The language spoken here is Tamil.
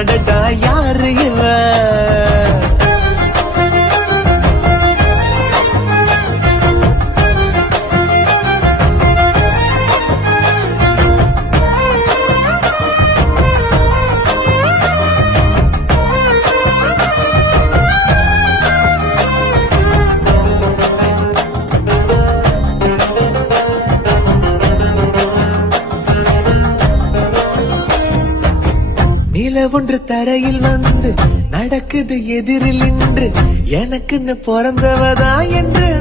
அடடா யாரு இவன்? நில ஒன்று தரையில் வந்து நடக்குது எதிரில் நின்று எனக்குன்னு பிறந்தவதா என்று